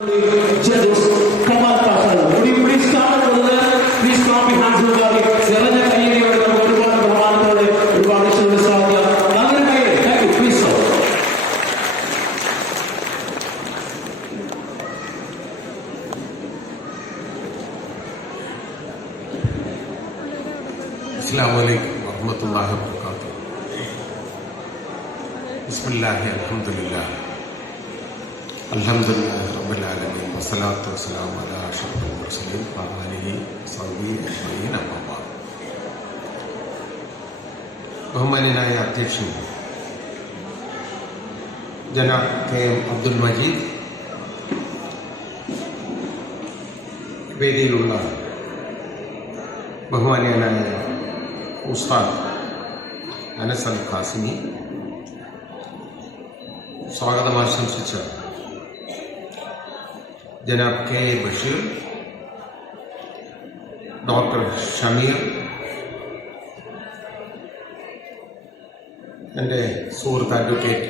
Jesus, come on, Pastor. Would you please come, brother? Please come behind the body. Seven and eight, you are the one who are the one who are the one who are the one who are Thank you, please, sir. السلام عليكم ورحمة الله وبركاته بسم الله الحمد لله الحمد لله ബഹുമാനായ അധ്യക്ഷൻ ജനാബ് K M Abdul Majeed വേദിയിലുള്ള ബഹുമാനീയനായ ഉസ്താദ് അനസ് അൽ ഖാസിമി സ്വാഗതം ആശംസിച്ച ജനാബ് K A Basheer doctor Shameer സുഹൃത്ത് advocate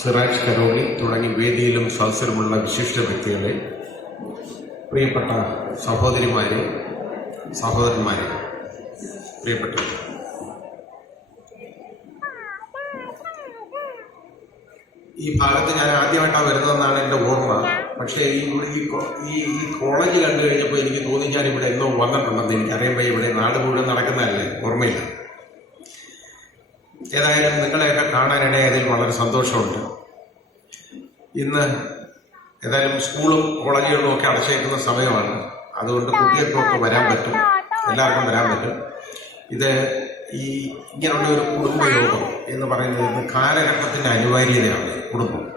Siraj കരോളി തുടങ്ങി വേദിയിലും സദസ്സിലുമുള്ള വിശിഷ്ട വ്യക്തികളെ പ്രിയപ്പെട്ട സഹോദരിമാരെ സഹോദരന്മാരെ പ്രിയപ്പെട്ട ഈ ഭാഗത്ത് ഞാൻ ആദ്യമായിട്ടാണ് വരുന്നതെന്നാണ് എന്റെ ഓർമ്മ. പക്ഷേ ഈ ഈ ഈ കോളേജ് കണ്ടു കഴിഞ്ഞപ്പോൾ എനിക്ക് തോന്നി ഞാൻ ഇവിടെ എന്നോ വന്നിട്ടുണ്ടെന്ന് എനിക്കറിയുമ്പോൾ ഇവിടെ നാട് മുഴുവൻ നടക്കുന്നതല്ലേ? ഓർമ്മയില്ല. ഏതായാലും നിങ്ങളെയൊക്കെ കാണാനിടയായതിൽ വളരെ സന്തോഷമുണ്ട്. ഇന്ന് ഏതായാലും സ്കൂളും കോളേജുകളും ഒക്കെ അടച്ചേക്കുന്ന സമയമാണ്. അതുകൊണ്ട് കുട്ടികൾക്കൊക്കെ വരാൻ പറ്റും. എല്ലാവർക്കും വരാൻ പറ്റും. ഇത് ഈ ഇങ്ങനെയുള്ള ഒരു കുടുംബയോഗം എന്ന് പറയുന്നത് കാലഘട്ടത്തിന്റെ അനിവാര്യതയാണ് കുടുംബം.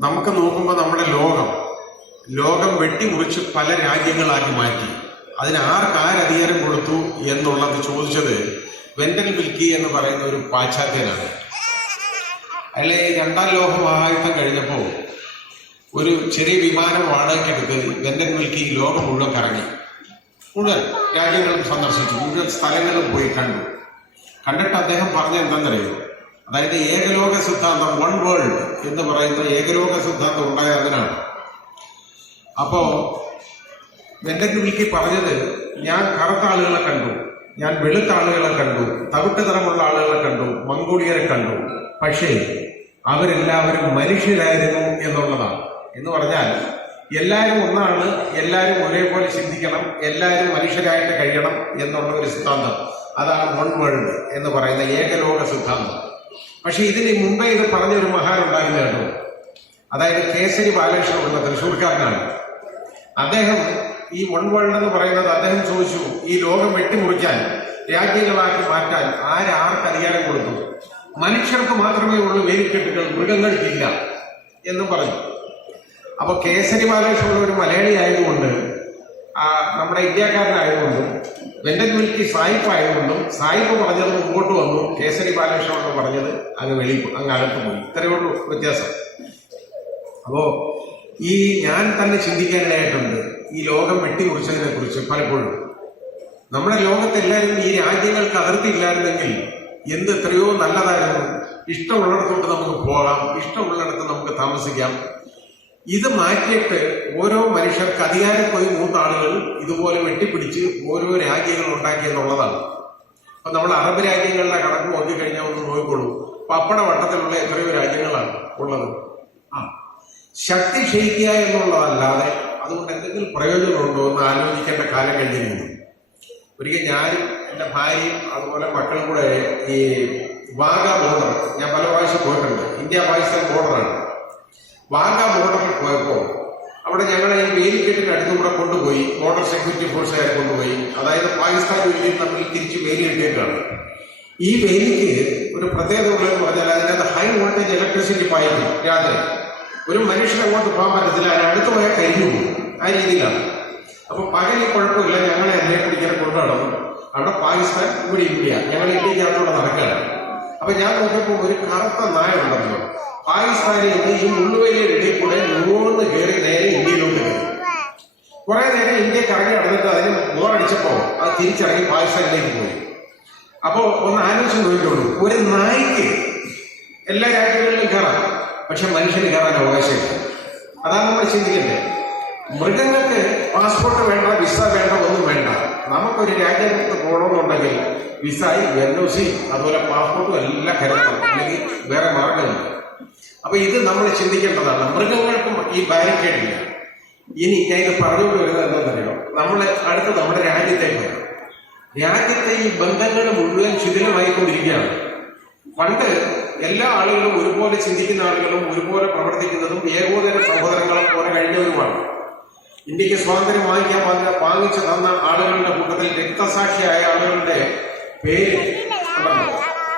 നമുക്ക് നോക്കുമ്പോൾ നമ്മുടെ ലോകം ലോകം വെട്ടിമുറിച്ച് പല രാജ്യങ്ങളാക്കി മാറ്റി. അതിന് ആർക്ക് ആരധികാരം കൊടുത്തു എന്നുള്ളത് ചോദിച്ചത് വെന്റൽ വിൽക്കി എന്ന് പറയുന്ന ഒരു പാശ്ചാത്യനാണ്. അയാളെ രണ്ടാം ലോക മഹായുദ്ധം കഴിഞ്ഞപ്പോൾ ഒരു ചെറിയ വിമാനം വാടകയ്ക്കെടുത്ത് വെന്റൻ വിൽക്കി ലോകം മുഴുവൻ കറങ്ങി. മുഴുവൻ രാജ്യങ്ങളും സന്ദർശിച്ചു. മുഴുവൻ സ്ഥലങ്ങളും പോയി കണ്ടു. കണ്ടിട്ട് അദ്ദേഹം പറഞ്ഞ എന്തെന്നറിയോ? അതായത് ഏകലോക സിദ്ധാന്തം വൺ വേൾഡ് എന്ന് പറയുന്ന ഏകലോക സിദ്ധാന്തം ഉണ്ടായത് അതിനാണ് അപ്പോ വെന്റൻ വിൽക്കി പറഞ്ഞത് ഞാൻ കറുത്ത ആളുകളെ കണ്ടു. ഞാൻ വെളുത്ത ആളുകളെ കണ്ടു തവിട്ട് നിറമുള്ള ആളുകളെ കണ്ടു മംഗോളിയരെ കണ്ടു. പക്ഷേ അവരെല്ലാവരും മനുഷ്യരായിരുന്നു എന്നുള്ളതാണ്. എന്ന് പറഞ്ഞാൽ എല്ലാവരും ഒന്നാണ് എല്ലാവരും ഒരേപോലെ ചിന്തിക്കണം എല്ലാവരും മനുഷ്യരായിട്ട് കഴിയണം എന്നുള്ള ഒരു സിദ്ധാന്തം. അതാണ് വൺ വേൾഡ് എന്ന് പറയുന്ന ഏകലോക സിദ്ധാന്തം. പക്ഷേ ഇതിന് മുമ്പേ ഇത് പറഞ്ഞൊരു മഹാനുണ്ടായിരുന്നു കേട്ടോ. അതായത് കേസരി ബാലകൃഷ്ണൻ ഉള്ള തൃശ്ശൂർക്കാരനാണ്. അദ്ദേഹം ഈ വൺ വേൾഡ് എന്ന് പറയുന്നത് അദ്ദേഹം ചോദിച്ചു ഈ ലോകം വെട്ടിമുറിക്കാൻ രാജ്യങ്ങളാക്കി മാറ്റാൻ ആരാർക്ക് അധികാരം കൊടുത്തു? മനുഷ്യർക്ക് മാത്രമേ ഉള്ളൂ വേലിക്കെട്ടുകൾ മൃഗങ്ങൾക്കില്ല എന്നും പറഞ്ഞു. അപ്പൊ കേസരി ബാലകൃഷ്ണൻ ഒരു മലയാളി ആയതുകൊണ്ട് ആ, നമ്മുടെ ഇന്ത്യക്കാരനായതുകൊണ്ടും വെണ്ടൻ മിൽക്കി സായിപ്പ് ആയതുകൊണ്ടും സായിപ്പ് പറഞ്ഞത് മുമ്പോട്ട് വന്നു കേസരി ബാലകൃഷ്ണൻ പറഞ്ഞത് അങ്ങ് വെളി അങ്ങ് അകത്ത് പോയി. ഇത്രയേ ഉള്ളൂ വ്യത്യാസം. അപ്പോ ഈ ഞാൻ തന്നെ ചിന്തിക്കാനിടയായിട്ടുണ്ട് ഈ ലോകം വെട്ടിമുറിച്ചതിനെ കുറിച്ച് പലപ്പോഴും. നമ്മുടെ ലോകത്തെല്ലാവരും ഈ രാജ്യങ്ങൾക്ക് അതിർത്തി ഇല്ലായിരുന്നെങ്കിൽ എന്ത് എത്രയോ നല്ലതായിരുന്നു. ഇഷ്ടമുള്ളിടത്തോട്ട് നമുക്ക് പോകാം ഇഷ്ടമുള്ളിടത്ത് നമുക്ക് താമസിക്കാം. ഇത് മാറ്റിയിട്ട് ഓരോ മനുഷ്യർക്ക് അധികാരം പോയി മൂത്ത ആളുകൾ ഇതുപോലെ വെട്ടിപ്പിടിച്ച് ഓരോ രാജ്യങ്ങൾ ഉണ്ടാക്കി എന്നുള്ളതാണ്. അപ്പൊ നമ്മൾ അറബ് രാജ്യങ്ങളിലെ കണക്ക് നോക്കിക്കഴിഞ്ഞാൽ ഒന്ന് നോക്കിക്കോളൂ. പപ്പട വട്ടത്തിലുള്ള എത്രയോ രാജ്യങ്ങളാണ് ഉള്ളത്. ആ. ശക്തി ക്ഷയിക്കുക എന്നുള്ളതല്ലാതെ അതുകൊണ്ട് എന്തെങ്കിലും പ്രയോജനമുണ്ടോ എന്ന് ആലോചിക്കേണ്ട കാലം കഴിഞ്ഞിരുന്നു ഒരിക്കൽ ഞാനും എന്റെ ഭാര്യയും അതുപോലെ മക്കളും കൂടെ ഈ വാഗ ബോർഡർ ഞാൻ പല പ്രാവശ്യം പോയിട്ടുണ്ട്. ഇന്ത്യ പാകിസ്ഥാൻ ബോർഡറാണ് വാഗ ബോർഡറിൽ പോയപ്പോൾ അവിടെ ഞങ്ങളെ ഈ വേലിക്കെട്ടിന് അടുത്തുകൂടെ കൊണ്ടുപോയി ബോർഡർ സെക്യൂരിറ്റി ഫോഴ്സുകാരെ കൊണ്ടുപോയി. അതായത് പാകിസ്ഥാൻ ഇന്ത്യയും തമ്മിൽ തിരിച്ച് വേലി കെട്ടിയിട്ടാണ് ഈ വേലിക്ക് ഒരു പ്രത്യേകത ഉള്ളതെന്ന് പറഞ്ഞാൽ അതിനകത്ത് ഹൈ വോൾട്ടേജ് ഇലക്ട്രിസിറ്റി പായിക്കും രാത്രി. ഒരു മനുഷ്യനെ അങ്ങോട്ട് പോകാൻ പറ്റത്തില്ല അതിനടുത്ത് പോയാൽ കരിഞ്ഞു പോകും. ആ രീതിയിലാണ്. അപ്പൊ പകലിൽ കുഴപ്പമില്ല ഞങ്ങളെ എന്നെ പിടിക്കാൻ കൊണ്ടു അവിടെ പാകിസ്ഥാൻ ഇവിടെ ഇന്ത്യ ഞങ്ങൾ ഇന്ത്യക്കകത്തൂടെ നടക്കുകയാണ് അപ്പൊ ഞാൻ നോക്കിയപ്പോൾ ഒരു കറുത്ത നായ ഉണ്ടല്ലോ. പാകിസ്ഥാനിൽ നിന്ന് ഈ മുള്ളുവേലിയുടെ ഇടയിൽ കൂടെ നൂന്ന് കയറി നേരെ ഇന്ത്യയിലോട്ട് കയറി. കുറെ നേരം ഇന്ത്യ കറങ്ങി നടന്നിട്ട് അതിന് ബോറടിച്ചപ്പോ അത് തിരിച്ചിറങ്ങി പാകിസ്ഥാനിലേക്ക് പോയി. അപ്പോ ഒന്ന് ആലോചിച്ച് നോക്കിക്കോളൂ. ഒരു നായ്ക്ക് എല്ലാ രാജ്യങ്ങളിലും കയറാം. പക്ഷെ മനുഷ്യന് കയറാൻ അവകാശമില്ല. അതാണ് നമ്മൾ ചിന്തിക്കുന്നത് മൃഗങ്ങൾക്ക് പാസ്പോർട്ട് വേണ്ട വിസ വേണ്ട ഒന്നും വേണ്ട. നമുക്കൊരു രാജ്യത്ത് പോകണമെന്നുണ്ടെങ്കിൽ വിസയും എൻ ഒ സി അതുപോലെ പാസ്പോർട്ടും എല്ലാം കരുതണം. അല്ലെങ്കിൽ വേറെ മാർഗമില്ല. അപ്പൊ ഇത് നമ്മൾ ചിന്തിക്കേണ്ടതാണ്. മൃഗങ്ങൾക്കും ഈ ബാരിക്കേഡ് ഇല്ല. ഇനി ഞാൻ ഇത് പറഞ്ഞുകൊണ്ട് വരുന്നത് എന്താണെന്നറിയോ? നമ്മൾ അടുത്ത് നമ്മുടെ രാജ്യത്തേക്ക് വരാം. രാജ്യത്തെ ഈ ബന്ധങ്ങൾ മുഴുവൻ ശിഥിലമായിക്കൊണ്ടിരിക്കുകയാണ്. പണ്ട് എല്ലാ ആളുകളും ഒരുപോലെ ചിന്തിക്കുന്ന ആളുകളും ഒരുപോലെ പ്രവർത്തിക്കുന്നതും ഏകോദര ഇന്ത്യയ്ക്ക് സ്വാതന്ത്ര്യം വാങ്ങിക്കാൻ വാങ്ങിച്ചു തന്ന ആളുകളുടെ കൂട്ടത്തിൽ രക്തസാക്ഷിയായ ആളുകളുടെ പേര്.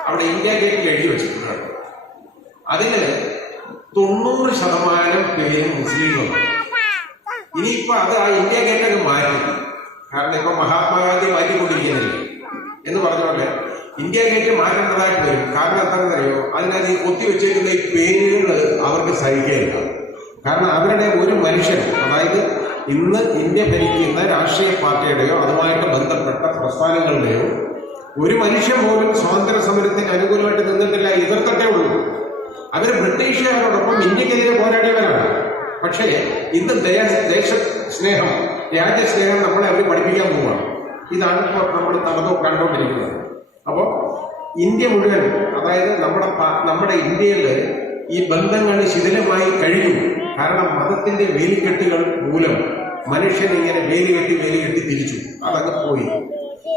അവിടെ ഇന്ത്യ ഗേറ്റിൽ എഴുതി വെച്ചിട്ടുണ്ട് അതിന് തൊണ്ണൂറ് ശതമാനം പേരും മുസ്ലിങ്ങളാണ് ഇനിയിപ്പോ അത് ആ ഇന്ത്യ ഗേറ്റൊക്കെ മാറ്റി കാരണം ഇപ്പൊ മഹാത്മാഗാന്ധി മാറ്റിക്കൊണ്ടിരിക്കുന്നില്ല? എന്ന് പറഞ്ഞപോലെ ഇന്ത്യ ഗേറ്റ് മാറ്റേണ്ടതായിട്ട് വരും. കാരണം എന്താണെന്ന് അറിയോ അതിനകത്ത് ഈ കൊത്തി വെച്ചേക്കുന്ന ഈ പേരുകൾ അവർക്ക് സഹിക്കാനില്ല കാരണം അവരുടെ ഒരു മനുഷ്യൻ അതായത് ഇന്ന് ഇന്ത്യ ഭരിക്കുന്ന രാഷ്ട്രീയ പാർട്ടിയുടെയോ അതുമായിട്ട് ബന്ധപ്പെട്ട പ്രസ്ഥാനങ്ങളുടെയോ ഒരു മനുഷ്യൻ പോലും സ്വാതന്ത്ര്യ സമരത്തിന് അനുകൂലമായിട്ട് നിന്നിട്ടില്ല എതിർത്തിട്ടേ ഉള്ളൂ. അവർ ബ്രിട്ടീഷുകാരോടൊപ്പം ഇന്ത്യക്കെതിരെ പോരാടിയവരാണ്. പക്ഷേ ഇന്ന് ദേശ സ്നേഹം രാജ്യസ്നേഹം നമ്മളെ അവർ പഠിപ്പിക്കാൻ പോവുകയാണ്. ഇതാണ് ഇപ്പോൾ നമ്മൾ നടന്നു കണ്ടുകൊണ്ടിരിക്കുന്നത്. അപ്പോൾ ഇന്ത്യ മുഴുവൻ അതായത് നമ്മുടെ നമ്മുടെ ഇന്ത്യയിൽ ഈ ബന്ധങ്ങൾ ശിഥിലമായി കഴിഞ്ഞു. കാരണം മതത്തിന്റെ വേലിക്കെട്ടുകൾ മൂലം മനുഷ്യൻ ഇങ്ങനെ വേലികെട്ടി വേലികെട്ടി തിരിച്ചു. അതങ്ങ് പോയി.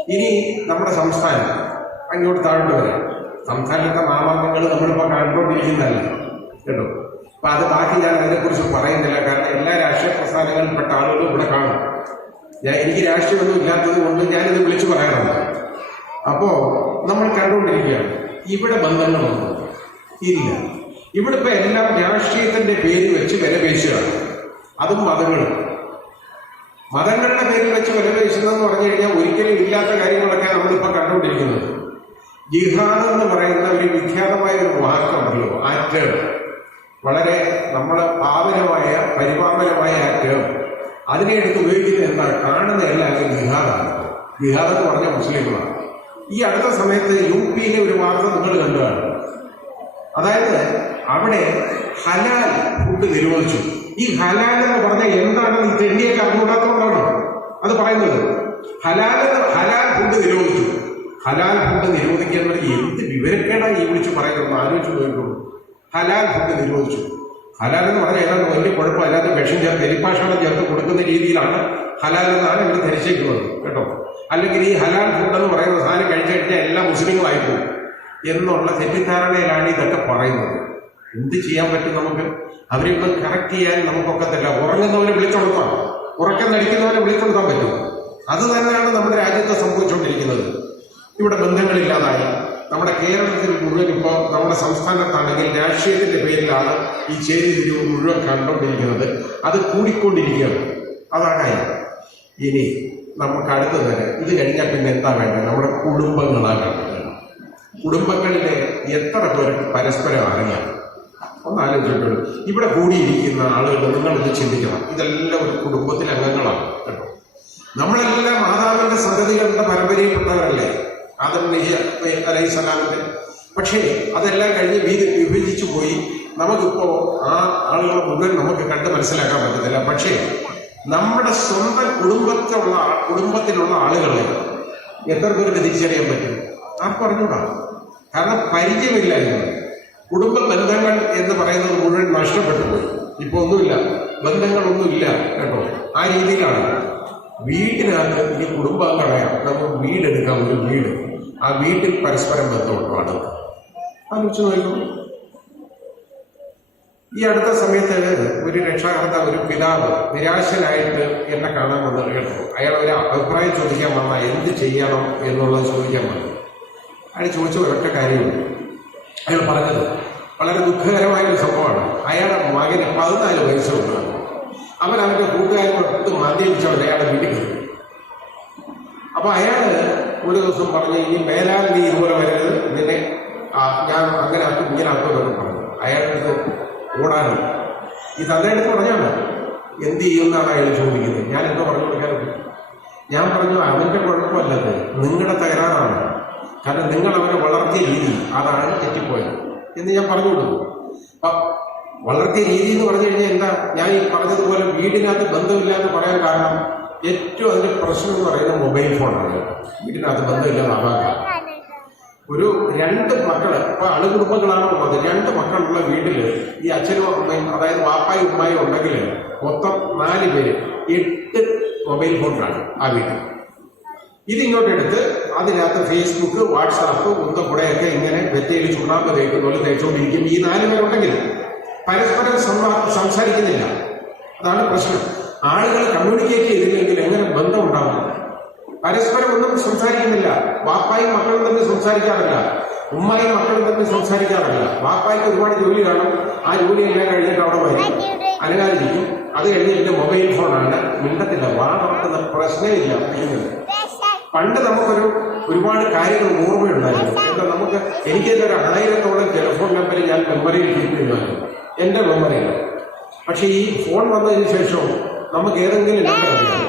ഇനി നമ്മുടെ സംസ്ഥാനം അങ്ങോട്ട് താഴോട്ട് വരാം. സംസ്ഥാനത്തെ നാമാങ്കങ്ങൾ നമ്മളിപ്പോൾ കണ്ടുകൊണ്ടിരിക്കുന്നതല്ല. കേട്ടോ? അപ്പൊ അത് ബാക്കി ഞാൻ അതിനെക്കുറിച്ച് പറയുന്നില്ല. കാരണം എല്ലാ രാഷ്ട്രീയ പ്രസ്ഥാനങ്ങളിൽപ്പെട്ട ആളുകളും ഇവിടെ കാണും. ഞാൻ എനിക്ക് രാഷ്ട്രീയമൊന്നും ഇല്ലാത്തത് കൊണ്ട് ഞാനിത് വിളിച്ചു പറയാറുണ്ട്. അപ്പോ നമ്മൾ കണ്ടുകൊണ്ടിരിക്കുകയാണ്. ഇവിടെ ബന്ധങ്ങളുണ്ടോ ഇല്ല. ഇവിടെ എല്ലാം രാഷ്ട്രീയത്തിന്റെ പേര് വെച്ച് വിലപേശുകയാണ് അതും മതങ്ങളും. മതങ്ങളുടെ പേരിൽ വെച്ച് വിലപേശുന്നതെന്ന് പറഞ്ഞു കഴിഞ്ഞാൽ ഒരിക്കലും ഇല്ലാത്ത കാര്യങ്ങളൊക്കെ നമ്മളിപ്പോ കണ്ടുകൊണ്ടിരിക്കുന്നത്. ജിഹാദ് എന്ന് പറയുന്ന ഒരു വിഖ്യാതമായ ഒരു വാക്കുണ്ടല്ലോ ആ വളരെ നമ്മുടെ പാവനമായ പരിപാവനമായ ആ ടേം അതിനെ എടുത്ത് ഉപയോഗിക്കുന്നത് എന്താണ്? കാണുന്ന എല്ലാവരും ജിഹാദാണ്. ജിഹാദ് എന്ന് പറഞ്ഞ മുസ്ലിങ്ങളാണ്. ഈ അടുത്ത സമയത്ത് യു പിയിലെ ഒരു വാർത്ത നിങ്ങൾ കണ്ടതാണ്. അതായത് അവിടെ ഹലാൽ ഫുഡ് നിരോധിച്ചു. ഈ ഹലാൽ എന്ന് പറഞ്ഞാൽ എന്താണെന്ന് തെണ്ടിയൊക്കെ അറിഞ്ഞുകൂടാത്തതുകൊണ്ടാണ് അത് പറയുന്നത്. ഹലാൽ ഹലാൽ ഫുഡ് നിരോധിച്ചു. ഹലാൽ ഫുഡ് നിരോധിക്കാൻ വേണ്ടി എന്ത് വിവരക്കേടാ ഈ വിളിച്ച് പറയുന്നത് ആലോചിച്ച് നോക്കുള്ളൂ ഹലാൽ ഫുഡ് നിരോധിച്ചു. ഹലാൽ എന്ന് പറഞ്ഞാൽ ഏതാണ്ട് വലിയ കുഴപ്പം. അല്ലാത്ത വിഷം ചേർത്ത് എലിപ്പാഷാണം ചേർത്ത് കൊടുക്കുന്ന രീതിയിലാണ് ഹലാൽ എന്നാണ് ഇവർ ധരിച്ചേക്കുന്നത് കേട്ടോ. അല്ലെങ്കിൽ ഈ ഹലാൽ ഫുഡ് എന്ന് പറയുന്ന സാധനം കഴിച്ചു കഴിഞ്ഞാൽ എല്ലാ മുസ്ലിങ്ങളായി പോകും. എന്നുള്ള തെറ്റിദ്ധാരണയിലാണ് ഇതൊക്കെ പറയുന്നത്. എന്ത് ചെയ്യാൻ പറ്റും നമുക്ക്? അവരെയൊന്നും കറക്റ്റ് ചെയ്യാൻ നമുക്കൊക്കത്തില്ല. ഉറങ്ങുന്നവരെ വിളിച്ചുണർത്താം. ഉറക്കം നടിക്കുന്നവരെ വിളിച്ചുണർത്താൻ പറ്റും. അത് തന്നെയാണ് നമ്മുടെ രാജ്യത്ത് സംഭവിച്ചുകൊണ്ടിരിക്കുന്നത്. ഇവിടെ ബന്ധങ്ങളില്ലാതായി. നമ്മുടെ കേരളത്തിൽ മുഴുവൻ ഇപ്പോൾ നമ്മുടെ സംസ്ഥാനത്താണെങ്കിൽ രാഷ്ട്രീയത്തിന്റെ പേരിലാണ് ഈ ചേരി തിരിവ് മുഴുവൻ കണ്ടുകൊണ്ടിരിക്കുന്നത്. അത് കൂടിക്കൊണ്ടിരിക്കുകയാണ്. അതാണ് ഇനി നമുക്ക് അടുത്ത് വരെ ഇത് കഴിഞ്ഞാൽ പിന്നെ എന്താ വേണ്ടത്? നമ്മുടെ കുടുംബങ്ങളാണ് കുടുംബങ്ങളിലെ എത്ര പേർ പരസ്പരം അറിയാം? ഒന്ന് ആലോചിച്ചിട്ടുള്ളൂ ഇവിടെ കൂടിയിരിക്കുന്ന ആളുകൾ നിങ്ങളിത് ചിന്തിക്കണം. ഇതെല്ലാം ഒരു കുടുംബത്തിലെ അംഗങ്ങളാണ് കേട്ടോ. നമ്മളെല്ലാം മാതാവിന്റെ സന്തതികളുടെ പരമ്പരയിൽപ്പെട്ടവരല്ലേ? ആദം നബി അലൈഹി പക്ഷേ അതെല്ലാം കഴിഞ്ഞ് വീതി വിഭജിച്ചു പോയി. നമുക്കിപ്പോ ആ ആളുകളെ മുഴുവൻ നമുക്ക് കണ്ട് മനസ്സിലാക്കാൻ പറ്റത്തില്ല. പക്ഷേ നമ്മുടെ സ്വന്തം കുടുംബത്തിലുള്ള കുടുംബത്തിലുള്ള ആളുകളെ എത്ര പേർക്ക് തിരിച്ചറിയാൻ പറ്റും? ആർക്കും അറിഞ്ഞൂടാ കാരണം പരിചയമില്ലായിരുന്നു. കുടുംബ ബന്ധങ്ങൾ എന്ന് പറയുന്നത് മുഴുവൻ നഷ്ടപ്പെട്ടു പോയി. ഇപ്പൊ ഒന്നുമില്ല. ബന്ധങ്ങളൊന്നുമില്ല കേട്ടോ. ആ രീതിയിലാണ് വീട്ടിനകത്ത് ഈ കുടുംബാംഗങ്ങളെ നമുക്ക് വീടെടുക്കാം ഒരു വീട്. ആ വീട്ടിൽ പരസ്പരം ബന്ധമുണ്ടാണ് ആലോചിച്ച് നോക്കൂ. ഈ അടുത്ത സമയത്ത് ഒരു രക്ഷാകർത്ത ഒരു പിതാവ് നിരാശനായിട്ട് എന്നെ കാണാൻ വന്നത് കേട്ടോ. അയാൾ ഒരു അഭിപ്രായം ചോദിക്കാൻ വന്ന എന്ത് ചെയ്യണം എന്നുള്ളത് ചോദിക്കാൻ വന്നു. അയാൾ ചോദിച്ച ഒരൊറ്റ കാര്യമുണ്ട്. അയാൾ പറഞ്ഞത്. വളരെ ദുഃഖകരമായ ഒരു സംഭവമാണ്. അയാളുടെ മകന് പതിനാല് വയസ്സുണ്ട് അവൻ അവന്റെ കൂട്ടുകാരോട് മദ്യപിച്ചോണ്ട് അയാളെ വീട്ടിൽ അപ്പൊ അയാൾ ഒരു ദിവസം പറഞ്ഞു ഇനി മേലാൽ നീ ഇതുപോലെ വരരുത്. നിന്നെ ഞാൻ അങ്ങനെ ആക്കും ഇങ്ങനെ ആക്കും എന്നൊക്കെ പറഞ്ഞു. അയാളുടെ അടുത്ത് ഓടാനും. ഈ അടുത്ത് പറഞ്ഞാണ് എന്ത് ചെയ്യുമെന്നാണ് അയാൾ ചോദിക്കുന്നത്. ഞാൻ എന്തോ പറഞ്ഞു കൊടുക്കാൻ ഞാൻ പറഞ്ഞു അവന്റെ കുഴപ്പമല്ലത്. നിങ്ങളുടെ തകരാറാണ്. കാരണം നിങ്ങൾ അവരെ വളർത്തിയ രീതി അതാണ് തെറ്റിപ്പോയത്. എന്ന് ഞാൻ പറഞ്ഞു കൊടുക്കും വളർത്തിയ രീതി എന്ന് പറഞ്ഞു കഴിഞ്ഞാൽ എന്താ? ഞാൻ ഈ പറഞ്ഞതുപോലെ വീടിനകത്ത് ബന്ധമില്ല എന്ന് പറയാൻ കാരണം ഏറ്റവും അതിന്റെ പ്രശ്നം എന്ന് പറയുന്നത് മൊബൈൽ ഫോണാണ്. വീടിനകത്ത് ബന്ധമില്ലാതാകാൻ കാരണം ഒരു രണ്ട് മക്കൾ ഇപ്പൊ അണുകുടുംബങ്ങളാണ് ഉള്ളത്. രണ്ട് മക്കളുള്ള വീട്ടിൽ ഈ അച്ഛനും അമ്മയും അതായത് വാപ്പായും ഉമ്മായും ഉണ്ടെങ്കിൽ മൊത്തം നാല് പേര് എട്ട് മൊബൈൽ ഫോൺ കാണും ആ വീട്ടിൽ ഇതിങ്ങോട്ട് എടുത്ത് അതിനകത്ത് ഫേസ്ബുക്ക് വാട്സാപ്പ് കുന്തപ്പുടയൊക്കെ ഇങ്ങനെ വെറ്റയിൽ ചുണ്ണാമ്പ് തേക്കുന്ന പോലെ തേച്ചുകൊണ്ടിരിക്കും. ഈ നാല് പേരുണ്ടെങ്കിൽ പരസ്പരം സംസാരിക്കുന്നില്ല. അതാണ് പ്രശ്നം. ആളുകൾ കമ്മ്യൂണിക്കേറ്റ് ചെയ്തില്ലെങ്കിൽ എങ്ങനെ ബന്ധം ഉണ്ടാവും? പരസ്പരം ഒന്നും സംസാരിക്കുന്നില്ല. വാപ്പായും മക്കളും തമ്മിൽ സംസാരിക്കാറില്ല. ഉമ്മായും മക്കളും തമ്മിൽ സംസാരിക്കാറില്ല. വാപ്പായ്ക്ക് ഒരുപാട് ജോലി കാണും. ആ ജോലി എല്ലാം കഴിഞ്ഞിട്ട് അവിടെ വരും. അനങ്ങാതിരിക്കും. അത് കഴിഞ്ഞ് എന്റെ മൊബൈൽ ഫോണാണ്. മിണ്ടത്തില്ല. വാ പ്രശ്നമില്ല. പണ്ട് നമുക്കൊരു ഒരുപാട് കാര്യങ്ങൾ ഓർമ്മയുണ്ടായിരുന്നു. എന്താ നമുക്ക് എനിക്ക് ഒരു ആയിരത്തോളം ടെലിഫോൺ നമ്പർ ഞാൻ മെമ്മറിയിൽ കീപ്പ് എന്റെ മെമ്മറിയിൽ പക്ഷെ ഈ ഫോൺ വന്നതിന് ശേഷം നമുക്ക് ഏതെങ്കിലും നമ്പർ അറിയാം.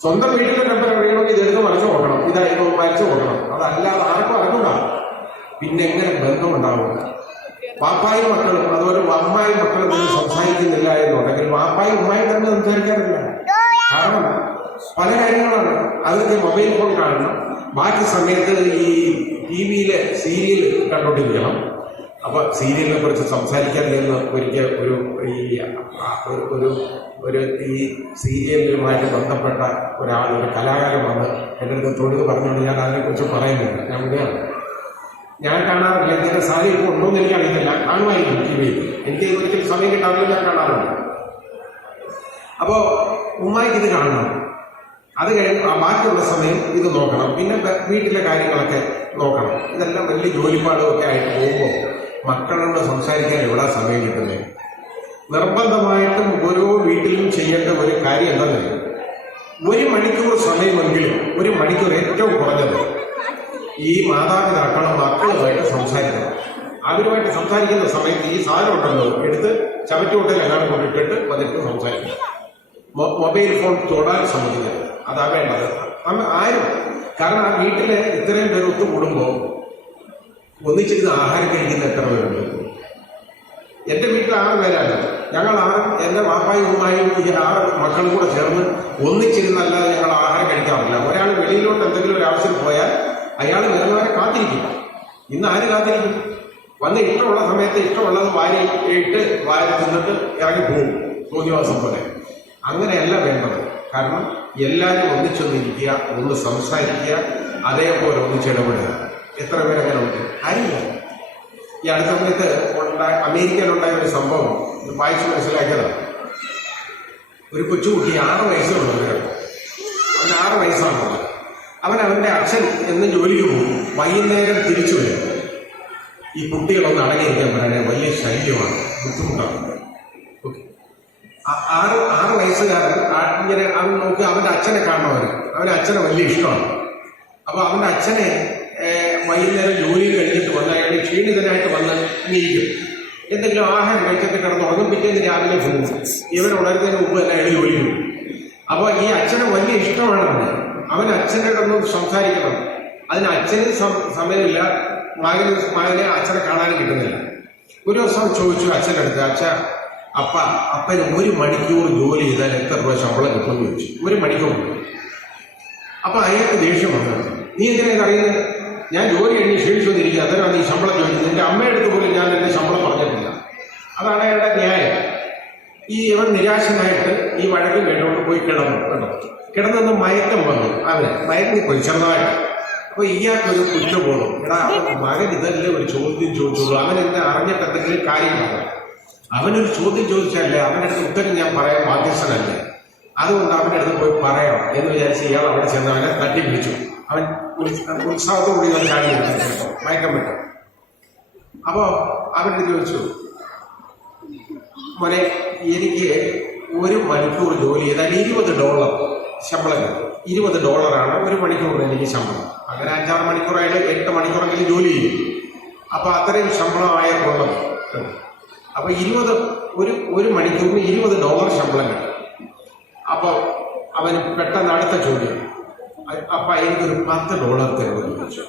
സ്വന്തം വീട്ടിലെ നമ്പർ അറിയണമെങ്കിൽ ഇതെടുത്ത് മറിച്ചു നോക്കണം ഇതായിരുന്നു മറിച്ചു നോക്കണം അതല്ലാതെ ആർക്കും അറിഞ്ഞൂടാ. പിന്നെ എങ്ങനെ ബന്ധമുണ്ടാവും? വാപ്പായും മക്കളും അതുപോലെ അമ്മായും മക്കളും തമ്മിൽ സംസാരിക്കുന്നില്ല എന്നുണ്ടെങ്കിൽ വാപ്പായും ഉമ്മായും തന്നെ സംസാരിക്കാറില്ല. കാരണം പല കാര്യങ്ങളാണ്. അതൊക്കെ മൊബൈൽ ഫോൺ കാണണം ബാക്കി സമയത്ത് ഈ ടി വിയിലെ സീരിയൽ കണ്ടോണ്ടിരിക്കണം അപ്പൊ സീരിയലിനെ കുറിച്ച് സംസാരിക്കാൻ നിന്ന് ഒരിക്കൽ ഒരു ഈ ഒരു- ഒരു ഈ സീരിയലുമായിട്ട് ബന്ധപ്പെട്ട ഒരാൾ ഒരു കലാകാരൻ വന്ന് എന്റെ അടുത്ത് തൊഴിൽ പറഞ്ഞുകൊണ്ട് ഞാൻ അതിനെക്കുറിച്ച് പറയുന്നില്ല ഞാൻ വിടുകയാണ്. ഞാൻ കാണാറില്ല. ഇതിന്റെ സാഹചര്യം ഉണ്ടോന്ന് എനിക്ക് അറിയത്തില്ല കാണുമായിരിക്കും ടി വിയിൽ. എനിക്ക് ഒരിക്കലും സമയം കിട്ടാറില്ല ഞാൻ കാണാറുണ്ട്. അപ്പോ ഉമ്മായിക്ക് ഇത് കാണണം. അത് കഴിഞ്ഞ് ബാക്കിയുള്ള സമയം ഇത് നോക്കണം. പിന്നെ വീട്ടിലെ കാര്യങ്ങളൊക്കെ നോക്കണം. ഇതെല്ലാം വലിയ ജോലിപ്പാടും ഒക്കെ ആയിട്ട് പോകുമ്പോൾ മക്കളോട് സംസാരിക്കാൻ എവിടെ സമയം കിട്ടുന്നത് നിർബന്ധമായിട്ടും ഓരോ വീട്ടിലും ചെയ്യേണ്ട ഒരു കാര്യം എന്താണെന്ന് ഒരു മണിക്കൂർ സമയമെങ്കിലും ഒരു മണിക്കൂർ ഏറ്റവും കുറഞ്ഞത് ഈ മാതാപിതാക്കളും മക്കളുമായിട്ട് സംസാരിക്കണം. അവരുമായിട്ട് സംസാരിക്കുന്ന സമയത്ത് ഈ സാധനം ഉണ്ടല്ലോ എടുത്ത് ചവറ്റുകൊട്ടയിൽ എല്ലാവരും കൊണ്ടിട്ടിട്ട് വന്നിട്ട് സംസാരിക്കണം. മൊബൈൽ ഫോൺ തൊടാൻ സമ്മതിക്കരുത്. അതാ വേണ്ടത്. ആരും. കാരണം ആ വീട്ടിൽ ഇത്രയും പേർ ഒത്തുകൂടുമ്പോൾ ഒന്നിച്ചിരുന്ന് ആഹാരം കഴിക്കുന്ന എത്ര പേരുണ്ട്? എന്റെ വീട്ടിൽ ആറ് പേരാണ്. ഞങ്ങൾ ആറ് എന്റെ വാപ്പായും ഉമ്മായും ഈ ആറ് മക്കളും കൂടെ ചേർന്ന് ഒന്നിച്ചിരുന്നല്ലാതെ ഞങ്ങൾ ആഹാരം കഴിക്കാറില്ല. ഒരാൾ വെളിയിലോട്ട് എന്തെങ്കിലും ഒരു ആവശ്യം പോയാൽ അയാൾ വരുന്നവരെ കാത്തിരിക്കും. ഇന്ന് ആര് കാത്തിരിക്കും? വന്ന് ഇഷ്ടമുള്ള സമയത്ത് ഇഷ്ടമുള്ളത് വാരി ഇട്ട് വാരി തിന്നിട്ട് ഇറങ്ങി പോകും തോന്നിവാസം പോലെ. അങ്ങനെയല്ല വേണ്ടത്. കാരണം എല്ലാവരും ഒന്നിച്ചൊന്നിരിക്കുക ഒന്ന് സംസാരിക്കുക അതേപോലെ ഒന്നിച്ചിടപെടുക എത്ര പേരങ്ങനെ ഉണ്ട് അറിയില്ല ഈ അടുത്ത സമയത്ത് ഉണ്ടായ അമേരിക്കയിലുണ്ടായ ഒരു സംഭവം ഇത് വായിച്ച് മനസ്സിലാക്കിയതാണ്. ഒരു കൊച്ചുകുട്ടി ആറ് വയസ്സുള്ളവരാണ് അവൻ ആറ് വയസ്സാണുള്ളത് അവൻ അവന്റെ അച്ഛൻ എന്ന് ജോലിക്ക് പോകും. വൈകുന്നേരം തിരിച്ചു വരും. ഈ കുട്ടികളൊന്ന് അടങ്ങിയിരിക്കാൻ പറയണേ വലിയ ശല്യമാണ് ബുദ്ധിമുട്ടാണ്. ആറ് ആറ് വയസ്സുകാരൻ ഇങ്ങനെ അവൻ നോക്കി അവന്റെ അച്ഛനെ കാണണവര് അവന്റെ അച്ഛനെ വലിയ ഇഷ്ടമാണ്. അപ്പോൾ അവന്റെ അച്ഛനെ വൈകുന്നേരം ജോലി കഴിഞ്ഞിട്ട് വന്ന് അയാൾ ക്ഷീണിതനായിട്ട് വന്ന് ഇരിക്കും. എന്തെങ്കിലും ആഹാരം കഴിച്ചിട്ട് കിടന്ന് ഉറങ്ങും പിറ്റേന്ന് രാവിലെ പോകും. ഇവൻ ഉണരുന്നതിന് മുമ്പ് തന്നെ അയാൾ ജോലി പോകും അപ്പൊ ഈ അച്ഛനെ വലിയ ഇഷ്ടമാണ് അവന് അവൻ അച്ഛന്റെ കിടന്ന് സംസാരിക്കണം. അതിന് അച്ഛന് സമയമില്ല. മകന് മകനെ അച്ഛനെ കാണാനും കിട്ടുന്നില്ല. ഒരു ദിവസം ചോദിച്ചു അച്ഛന്റെ അടുത്ത് അച്ഛ അപ്പ അപ്പന് ഒരു മണിക്കൂർ ജോലി ചെയ്താൽ എത്ര രൂപ ശമ്പളം കിട്ടുമെന്ന് ചോദിച്ചു. ഒരു മണിക്കൂർ അപ്പൊ അയാൾക്ക് ദേഷ്യം വന്നു. നീ എന്തിനാ അറിയുന്നത് ഞാൻ ജോലി കഴിഞ്ഞ് ക്ഷീണിച്ചു വന്നിരിക്കുക അതാണ് നീ ശമ്പളം ചോദിക്കുന്നത്? എന്റെ അമ്മയുടെ അടുത്ത് പോലും ഞാൻ എന്റെ ശമ്പളം പറഞ്ഞിട്ടില്ല. അതാണ് അയാളുടെ ന്യായം. ഈ ഇവൻ നിരാശനായിട്ട് ഈ വഴക്ക് കേട്ടുകൊണ്ട് പോയി കിടന്നു കേട്ടോ കിടന്നു മയക്കം വന്നു. അവന് പോയി ചെറുതായിട്ട്. അപ്പൊ ഇയാൾക്കൊരു കുറ്റബോധം. എടാ മകൻ ഇതല്ലേ ഒരു ചോദ്യം ചോദിച്ചോളൂ അവൻ എന്നെ അറിഞ്ഞിട്ട് എന്തെങ്കിലും കാര്യം പറയാം അവനൊരു ചോദ്യം ചോദിച്ചല്ലേ? അവന്റെ അടുത്ത് ഉത്തരം ഞാൻ പറയാൻ ബാധ്യസ്ഥനല്ലേ? അതുകൊണ്ട് അവന്റെ അടുത്ത് പോയി പറയാം എന്ന് വിചാരിച്ച് ഇയാൾ അവിടെ ചെന്ന് അവനെ തട്ടി പിടിച്ചു. അവൻ ഉത്സാഹത്തോടെ ഉത്സാഹത്തോടുകൂടി ഞാൻ ചാടി. മയക്കം വിട്ടു. അപ്പോ അവന്റെ ചോദിച്ചു മോനെ എനിക്ക് ഒരു മണിക്കൂർ ജോലി ചെയ്താൽ ഇരുപത് ഡോളർ ശമ്പളം ഇരുപത് ഡോളറാണ് ഒരു മണിക്കൂറിന് എനിക്ക് ശമ്പളം. അങ്ങനെ അഞ്ചാറ് മണിക്കൂറായാലും എട്ട് മണിക്കൂറെങ്കിലും ജോലി ചെയ്യും. അപ്പൊ അത്രയും ശമ്പളമായ കൊള്ളത് അപ്പൊ ഇരുപത് ഒരു ഒരു മണിക്കൂറിന് ഇരുപത് ഡോളർ ശമ്പളം കിട്ടും. അപ്പൊ അവന് പെട്ടെന്ന് അടുത്ത ചോദ്യം. അപ്പൊ എനിക്കൊരു പത്ത് ഡോളർ തരുമെന്ന് ചോദിച്ചു.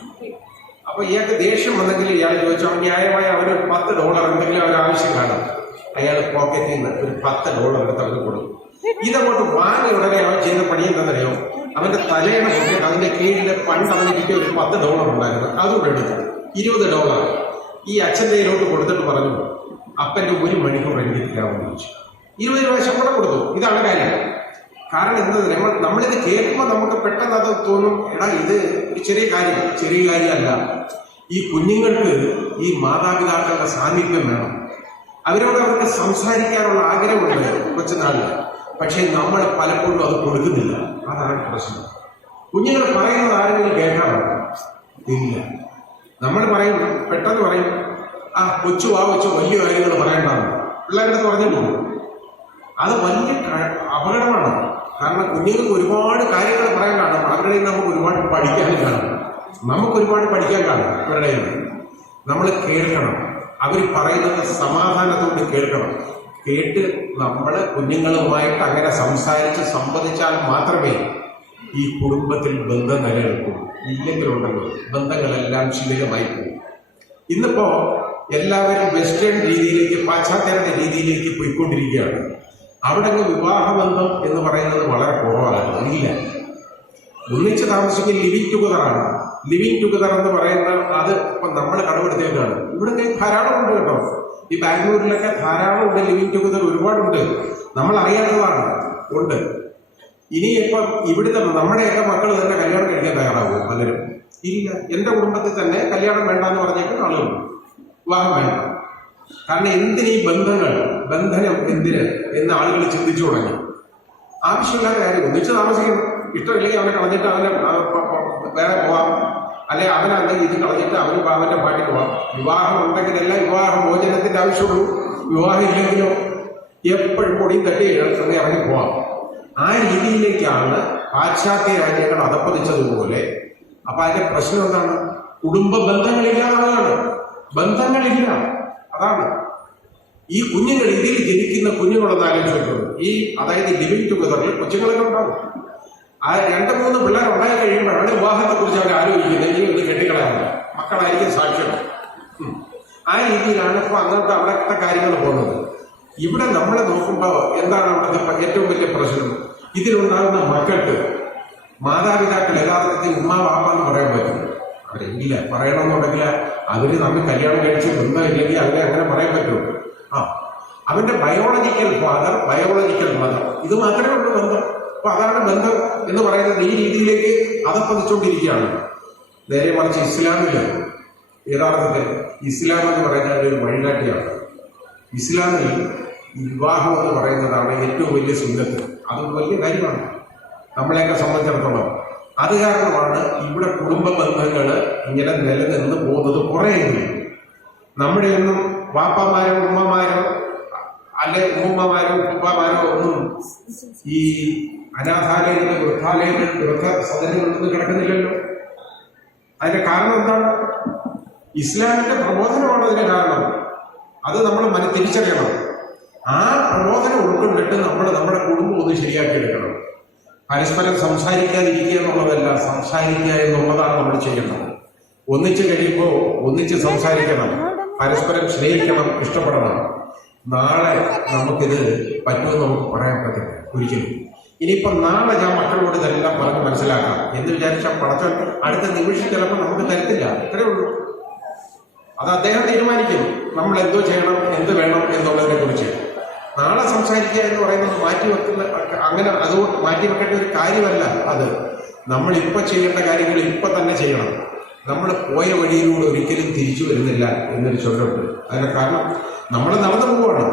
അപ്പൊ ഇയാൾക്ക് ദേഷ്യം വന്നെങ്കിൽ ഇയാൾ ചോദിച്ചു ന്യായമായി അവന് പത്ത് ഡോളർ എന്തെങ്കിലും അവർ ആവശ്യം കാണും. അയാൾ പോക്കറ്റിൽ നിന്ന് ഒരു പത്ത് ഡോളർ എടുത്ത് അവർക്ക് കൊടുക്കും. ഇതങ്ങോട്ട് വാങ്ങി ഉടനെ അവൻ ചെയ്ത പണി എന്താണെന്നറിയോ? അവന്റെ തലയുടെ പൊട്ടിട്ട് അതിന്റെ കീഴിൽ പണ്ട് അവന് കിട്ടിയ ഒരു പത്ത് ഡോളർ ഉണ്ടായിരുന്നു. അതും എടുത്തു. ഇരുപത് ഡോളർ. ഈ അച്ഛന്റെ കൊടുത്തിട്ട് പറഞ്ഞു അപ്പന്റെ ഒരു മണിക്കൂർ എനിക്ക് തരാമെന്ന് ചോദിച്ചു. ഇരുപത് പ്രാവശ്യം കൂടെ കൊടുത്തു. ഇതാണ് കാര്യം. കാരണം എന്താ? നമ്മൾ നമ്മളിത് കേൾക്കുമ്പോൾ നമുക്ക് പെട്ടെന്ന് അത് തോന്നും എടാ ഇത് ഒരു ചെറിയ കാര്യം. ചെറിയ കാര്യമല്ല. ഈ കുഞ്ഞുങ്ങൾക്ക് ഈ മാതാപിതാക്കളുടെ സാമീപ്യം വേണം. അവരോട് അവർക്ക് സംസാരിക്കാനുള്ള ആഗ്രഹമുണ്ട് കൊച്ചുനാളിൽ. പക്ഷെ നമ്മൾ പലപ്പോഴും അത് കൊടുക്കുന്നില്ല. അതാണ് പ്രശ്നം. കുഞ്ഞുങ്ങൾ പറയുന്നത് ആരെങ്കിലും കേൾക്കാറുണ്ടോ ഇല്ല. നമ്മൾ പറയും പെട്ടെന്ന് പറയും ആ കൊച്ചു ആ കൊച്ചു വലിയ കാര്യങ്ങൾ പറയേണ്ടതാണ്. പിള്ളേരുടെ പറഞ്ഞു പോകും അത് വലിയ അപകടമാണ്. കാരണം കുഞ്ഞുങ്ങൾക്ക് ഒരുപാട് കാര്യങ്ങൾ പറയാൻ കാണും അവരുടെ നമുക്ക് ഒരുപാട് പഠിക്കാൻ കാണും. നമുക്ക് ഒരുപാട് പഠിക്കാൻ കാണും ഇവരുടെ നമ്മൾ കേൾക്കണം. അവർ പറയുന്നത് സമാധാനത്തോട് കേൾക്കണം. കേട്ട് നമ്മൾ കുഞ്ഞുങ്ങളുമായിട്ട് അങ്ങനെ സംസാരിച്ച് സംവദിച്ചാൽ മാത്രമേ ഈ കുടുംബത്തിൽ ബന്ധം നിലനിൽക്കൂ. ഇല്ലെങ്കിലുണ്ടല്ലോ ബന്ധങ്ങളെല്ലാം ശിഥിലമായി പോകും ഇന്നിപ്പോ എല്ലാവരും വെസ്റ്റേൺ രീതിയിലേക്ക് പാശ്ചാത്യരുടെ രീതിയിലേക്ക് പോയിക്കൊണ്ടിരിക്കുകയാണ്. അവിടെ വിവാഹബന്ധം എന്ന് പറയുന്നത് വളരെ കുറവാണ് ഇല്ല. ഒന്നിച്ച് താമസിക്കുന്ന ലിവിങ് ടുഗതറാണ് ലിവിങ് ടുഗതർ എന്ന് പറയുന്ന അത് ഇപ്പൊ നമ്മൾ കടമെടുത്തേക്കാണ്. ഇവിടെ ധാരാളം ഉണ്ട് കേട്ടോ. ഈ ബാംഗ്ലൂരിലൊക്കെ ധാരാളം ഉണ്ട് ലിവിങ് ടുഗതർ ഒരുപാടുണ്ട്. നമ്മൾ അറിയാത്തതാണ് ഉണ്ട്. ഇനി ഇപ്പം ഇവിടുത്തെ നമ്മുടെയൊക്കെ മക്കൾ തന്നെ കല്യാണം കഴിക്കാൻ തയ്യാറാവും പലരും. ഇല്ല എന്റെ കുടുംബത്തിൽ തന്നെ കല്യാണം വേണ്ടെന്ന് പറഞ്ഞേക്കുന്ന ആളുകളുണ്ട്. വിവാഹം വേണ്ട. കാരണം എന്തിനീ ബന്ധങ്ങൾ? ബന്ധനം എന്തിന്? എന്ന് ആളുകൾ ചിന്തിച്ചു തുടങ്ങി. ആവശ്യമില്ലാത്ത കാര്യം. ഒന്നിച്ച് താമസിക്കണം. ഇഷ്ടമില്ലെങ്കിൽ അവനെ കളഞ്ഞിട്ട് അവനെ വേറെ പോവാം. അല്ലെ അവനല്ലെങ്കിൽ ഇത് കളഞ്ഞിട്ട് അവന് അവന്റെ പാട്ടിൽ പോവാം. വിവാഹം ഉണ്ടെങ്കിലല്ല വിവാഹ മോചനത്തിന്റെ ആവശ്യമുള്ളൂ. വിവാഹം ഇല്ലെങ്കിലോ? എപ്പോഴും പൊടിയും തട്ടി അങ്ങനെ ഇറങ്ങി പോവാം. ആ രീതിയിലേക്കാണ് പാശ്ചാത്യ രാജ്യങ്ങൾ അതപ്പതിച്ചതുപോലെ. അപ്പൊ അതിന്റെ പ്രശ്നം എന്താണ്? കുടുംബ ബന്ധങ്ങളില്ലാതാണ് ഇതിനാണ് അതാണ്. ഈ കുഞ്ഞുങ്ങൾ ഇതിൽ ജനിക്കുന്ന കുഞ്ഞുങ്ങളൊന്ന് ആലോചിച്ചിട്ടുണ്ട് ഈ അതായത് ലിവിങ് ടുഗദറിൽ കൊച്ചുങ്ങളൊക്കെ ഉണ്ടാവും. ആ രണ്ട് മൂന്ന് പിള്ളേർ ഉണ്ടായി കഴിയുമ്പോഴാണ് വിവാഹത്തെ കുറിച്ച് അവർ ആലോചിക്കുന്നത്. ഇനി ഒന്ന് കെട്ടിക്കളയാണ് മക്കളായിരിക്കും സാക്ഷ്യം. ആ രീതിയിലാണ് ഇപ്പോൾ അങ്ങനത്തെ അവിടുത്തെ കാര്യങ്ങൾ പോകുന്നത്. ഇവിടെ നമ്മൾ നോക്കുമ്പോൾ എന്താണ് അവിടുത്തെ ഏറ്റവും വലിയ പ്രശ്നം? ഇതിലുണ്ടാകുന്ന മക്കൾക്ക് മാതാപിതാക്കൾ യഥാർത്ഥത്തിൽ ഉമ്മ എന്ന് പറയാൻ പറ്റും. അവരില്ല പറയണമെന്നുണ്ടെങ്കിൽ അവർ നമ്മൾ കല്യാണം കഴിച്ച് ബന്ധമില്ലെങ്കിൽ അങ്ങനെ അങ്ങനെ പറയാൻ പറ്റുമോ ആ അവന്റെ ബയോളജിക്കൽ ഫാദർ ബയോളജിക്കൽ മദർ ഇത് മാത്രമേ ഉള്ളൂ ബന്ധം. അപ്പൊ അതാണ് ബന്ധം എന്ന് പറയുന്നത് ഈ രീതിയിലേക്ക് അതപ്പതിച്ചുകൊണ്ടിരിക്കുകയാണ് നേരെ മറിച്ച് ഇസ്ലാമിൽ യഥാർത്ഥത്തിൽ ഇസ്ലാം എന്ന് പറയുന്നത് ഒരു വഴികാട്ടിയാണ്. ഇസ്ലാമിൽ വിവാഹം എന്ന് പറയുന്നതാണ് ഏറ്റവും വലിയ സുന്നത്ത്. അത് വലിയ കാര്യമാണ്. നമ്മളെയൊക്കെ സംബന്ധിച്ചിടത്തോളം അത് കാരണമാണ് ഇവിടെ കുടുംബ ബന്ധങ്ങൾ ഇങ്ങനെ നിലനിന്ന് പോകുന്നത് കുറയുന്നു നമ്മുടെ ഒന്നും വാപ്പമാരോ ഉമ്മമാരോ അല്ലെ ഉമ്മമാരോ ഉപ്പമാരോ ഒന്നും ഈ അനാഥാലയങ്ങൾ വൃദ്ധാലയങ്ങൾ വൃദ്ധ സദനങ്ങളിലൊന്നും കിടക്കുന്നില്ലല്ലോ. അതിന്റെ കാരണം എന്താണ്? ഇസ്ലാമിന്റെ പ്രബോധനമാണ് അതിന്റെ കാരണം. അത് നമ്മൾ തിരിച്ചറിയണം. ആ പ്രബോധനം ഉൾക്കൊണ്ടിട്ട് നമ്മൾ നമ്മുടെ കുടുംബം ഒന്ന് ശരിയാക്കിയെടുക്കണം. പരസ്പരം സംസാരിക്കാതിരിക്കുക എന്നുള്ളതല്ല സംസാരിക്കുക എന്നുള്ളതാണ് നമ്മൾ ചെയ്യേണ്ടത്. ഒന്നിച്ച് കഴിയുമ്പോൾ ഒന്നിച്ച് സംസാരിക്കണം പരസ്പരം സ്നേഹിക്കണം ഇഷ്ടപ്പെടണം. നാളെ നമുക്കിത് പറ്റുമെന്ന് നമുക്ക് പറയാൻ പറ്റില്ല ഒരിക്കലും. ഇനിയിപ്പം നാളെ ഞാൻ മക്കളോട് ഇതെല്ലാം പറഞ്ഞ് മനസ്സിലാക്കാം. എന്ന് വിചാരിച്ചാൽ പടച്ചോൻ അടുത്ത നിമിഷം ചിലപ്പോൾ നമുക്ക് തരത്തില്ല. ഇത്രേ ഉള്ളൂ. അത് അദ്ദേഹം തീരുമാനിക്കും. നമ്മൾ എന്തോ ചെയ്യണം എന്ത് വേണം എന്നുള്ളതിനെ കുറിച്ച് നാളെ സംസാരിക്കുക എന്ന് പറയുന്നത് മാറ്റി വെക്കുന്ന അങ്ങനെ അതുകൊണ്ട് മാറ്റി വെക്കേണ്ട ഒരു കാര്യമല്ല അത്. നമ്മൾ ഇപ്പൊ ചെയ്യേണ്ട കാര്യങ്ങൾ ഇപ്പൊ തന്നെ ചെയ്യണം. നമ്മൾ പോയ വഴിയിലൂടെ ഒരിക്കലും തിരിച്ചു വരുന്നില്ല എന്നൊരു ചൊല്ലുണ്ട്. അതിന്റെ കാരണം നമ്മൾ നടന്നു പോവാണ്.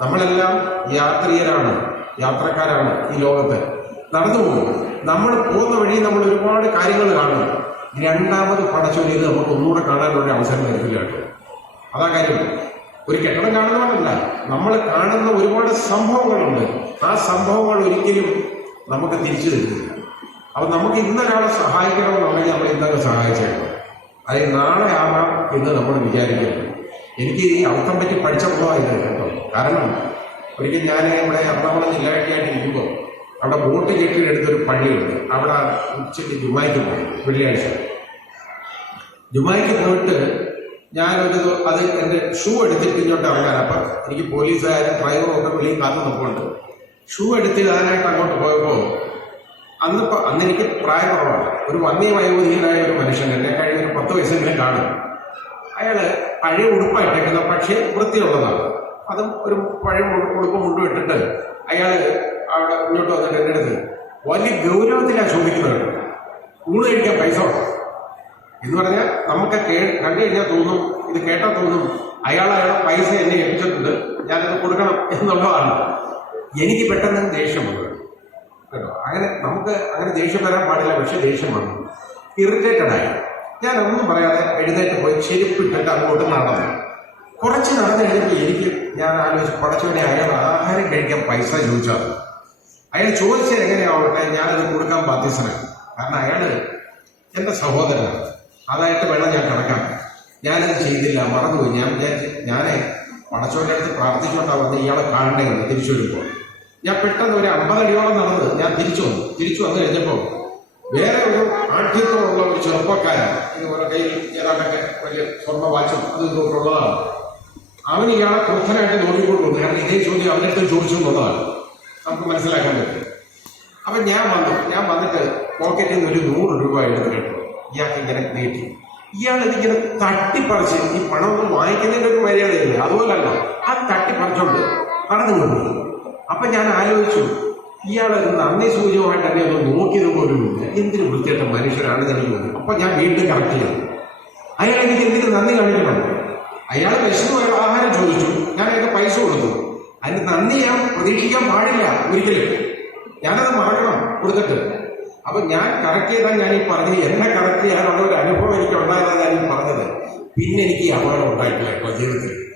നമ്മളെല്ലാം യാത്രീയരാണ് യാത്രക്കാരാണ് ഈ ലോകത്ത്. നടന്നു പോകും നമ്മൾ പോകുന്ന വഴി നമ്മൾ ഒരുപാട് കാര്യങ്ങൾ കാണും. രണ്ടാമത് പടച്ചൊല്ലിയത് നമുക്ക് ഒന്നുകൂടെ കാണാനുള്ള അവസരം തരത്തില്ല കേട്ടോ. അതാ കാര്യം. ഒരു കെട്ടിടം കാണുന്നവരല്ല. നമ്മൾ കാണുന്ന ഒരുപാട് സംഭവങ്ങളുണ്ട്. ആ സംഭവങ്ങൾ ഒരിക്കലും നമുക്ക് തിരിച്ചു തരുന്നില്ല അപ്പൊ നമുക്ക് ഇന്നൊരാളെ സഹായിക്കണമെന്നുണ്ടെങ്കിൽ നമ്മൾ ഇന്നൊക്കെ സഹായിച്ചേക്കണം? അതായത് നാളെ ആവാം എന്ന് നമ്മൾ വിചാരിക്കരുത് എനിക്ക് ഈ അർത്ഥം പറ്റി പഠിച്ച ഇത് കേട്ടോ. കാരണം ഒരിക്കൽ ഞാൻ ഇവിടെ എറണാകുളം ജില്ലയൊക്കെയായിട്ട് ഇരിക്കുമ്പോൾ അവിടെ ബോട്ട് കെട്ടിയെടുത്തൊരു പള്ളിയുണ്ട്. അവിടെ ഉച്ചയ്ക്ക് ജുമായിക്ക് പോയി വെള്ളിയാഴ്ച. ജുമായിക്ക് പോയിട്ട് ഞാനൊരു അത് എന്റെ ഷൂ എടുത്തിട്ട് ഇങ്ങോട്ട് അപ്പൊ എനിക്ക് പോലീസുകാരും ഡ്രൈവറും ഒക്കെ വെളിയിൽ കാത്തു നിൽപ്പുണ്ട്. ഷൂ എടുത്തിടാനായിട്ട് അങ്ങോട്ട് പോയപ്പോൾ അന്ന് അന്ന് എനിക്ക് പ്രായക്കുറവാണ് ഒരു വന്യ വയോധികനായ ഒരു മനുഷ്യൻ എന്നെ കഴിഞ്ഞ ഒരു പത്ത് വയസ്സെങ്കിലും കാണും. അയാൾ പഴയ ഉടുപ്പായിട്ടേക്കുന്ന പക്ഷേ വൃത്തിയുള്ളതാണ്. അതും ഒരു പഴയ ഉടു- ഉടുപ്പ് മുണ്ടും ഇട്ടിട്ട് അയാൾ അവിടെ ഇങ്ങോട്ട് വന്നിട്ട് എന്റെ അടുത്ത് വലിയ ഗൗരവത്തിലാണ് ചോദിക്കുന്നത്. ഊണ് കഴിക്കാൻ പൈസ ഉണ്ടോ എന്ന് പറഞ്ഞാൽ നമുക്ക് കണ്ടുകഴിഞ്ഞാൽ കണ്ടു കഴിഞ്ഞാൽ തോന്നും ഇത് കേട്ടാൽ തോന്നും അയാൾ അയാളെ പൈസ എന്നെ ഏൽപ്പിച്ചിട്ടുണ്ട് ഞാനത് കൊടുക്കണം എന്നുള്ളതാണ്. എനിക്ക് പെട്ടെന്ന് ദേഷ്യം വന്നു. കേട്ടോ? അങ്ങനെ നമുക്ക് അങ്ങനെ ദേഷ്യം വരാൻ പാടില്ല പക്ഷെ ദേഷ്യം വന്നു. ഇറിറ്റേറ്റഡ് ആയി. ഞാൻ ഒന്നും പറയാതെ എഴുന്നേറ്റ് പോയി ചെരുപ്പിട്ടിട്ട് അങ്ങോട്ട് നടന്നു. കുറച്ച് നടന്നു കഴിഞ്ഞപ്പോൾ എനിക്ക് ഞാൻ ആലോചിച്ചു പടച്ചവനെ അയാൾ ആഹാരം കഴിക്കാൻ പൈസ ചോദിച്ചാൽ അയാൾ ചോദിച്ചത് എങ്ങനെയാവട്ടെ ഞാനത് കൊടുക്കാൻ ബാധ്യസ്ഥനാണ്. കാരണം അയാൾ എന്റെ സഹോദരനാണ്. അതായിട്ട് വേണം ഞാൻ കണക്കാക്കാൻ ഞാനത് ചെയ്തില്ല മറന്നുപോയി. ഞാൻ ഞാൻ ഞാനേ പടച്ചോന്റെ അടുത്ത് പ്രാർത്ഥിച്ചോണ്ടാ വന്ന് ഇയാളെ കാണേണ്ടത് തിരിച്ചു വരുമ്പോൾ. ഞാൻ പെട്ടെന്ന് ഒരു അമ്പതടിയോളം നടന്ന് ഞാൻ തിരിച്ചു വന്നു. തിരിച്ചു വന്നു കഴിഞ്ഞപ്പോൾ വേറെ ഒരു ആഠ്യത്വമുള്ള ഒരു ചെറുപ്പക്കാരൻ ഇതുപോലെ കയ്യിൽ ഏതാണ്ടൊക്കെ വലിയ സ്വർണ വാച്ചും അത് ഇതുകൊണ്ടുള്ളതാണ് അവൻ ഇയാളെ ക്രൂദ്ധനായിട്ട് നോക്കിക്കൊണ്ട് കാരണം ഇതേ ചോദ്യം അവന്റെ അടുത്ത് ചോദിച്ചു എന്നുള്ളതാണ്. നമുക്ക് മനസ്സിലാക്കാൻ പറ്റും. അപ്പൊ ഞാൻ വന്നു. ഞാൻ വന്നിട്ട് പോക്കറ്റിൽ നിന്ന് ഒരു നൂറ് രൂപ എടുത്ത് കേട്ടു ഇയാൾക്ക് ഇങ്ങനെ നീട്ടി. ഇയാൾ ഇതിങ്ങനെ തട്ടിപ്പറിച്ച് ഈ പണമൊന്നും വാങ്ങിക്കുന്നതിന്റെ ഒരു മര്യാദയില്ല. അതുപോലല്ല ആ തട്ടിപ്പറിച്ചോണ്ട് നടന്നു കൊണ്ടു അപ്പൊ ഞാൻ ആലോചിച്ചു ഇയാൾ നന്ദി സൂചകമായിട്ട് എന്നെ ഒന്ന് നോക്കിയത് പോലും ഇല്ല. എന്തിനു വൃത്തിയായിട്ട് മനുഷ്യരാണ് തോന്നി അപ്പൊ ഞാൻ വീണ്ടും കറക്റ്റ് ചെയ്തു. അയാൾ എനിക്ക് എന്തിനു നന്ദി കാണിക്കണം അയാൾ വിശന്നു അയാൾ ആഹാരം ചോദിച്ചു. ഞാൻ അയാൾക്ക് പൈസ കൊടുത്തു. അതിന് നന്ദി ഞാൻ പ്രതീക്ഷിക്കാൻ പാടില്ല ഒരിക്കലും. ഞാനത് മറക്കണം കൊടുത്തിട്ട്. അപ്പൊ ഞാൻ കറക്റ്റ് ചെയ്താൽ ഞാൻ ഈ പറഞ്ഞത് എന്നെ കറക്റ്റ് ചെയ്യാനുള്ള ഒരു അനുഭവം എനിക്ക് ഉണ്ടായതാണ് ഞാൻ പറഞ്ഞത്. പിന്നെ എനിക്ക് ഈ അപകടം ഉണ്ടായിട്ടില്ല ജീവിതത്തിൽ.